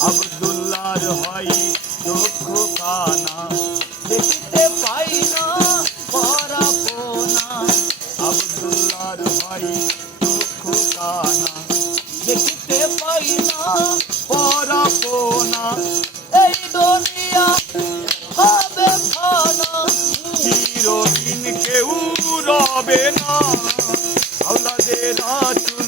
আব্দুল্লাহর হয় চোখ কানা। দেখিতে পাই না পরাপনা। আব্দুল্লাহর হয় চোখ কানা। দেখিতে পাই না পরাপনা। এই দুনিয়া হবে খানা। চিরদিন কেউ রবে না আওলাদের রাসূল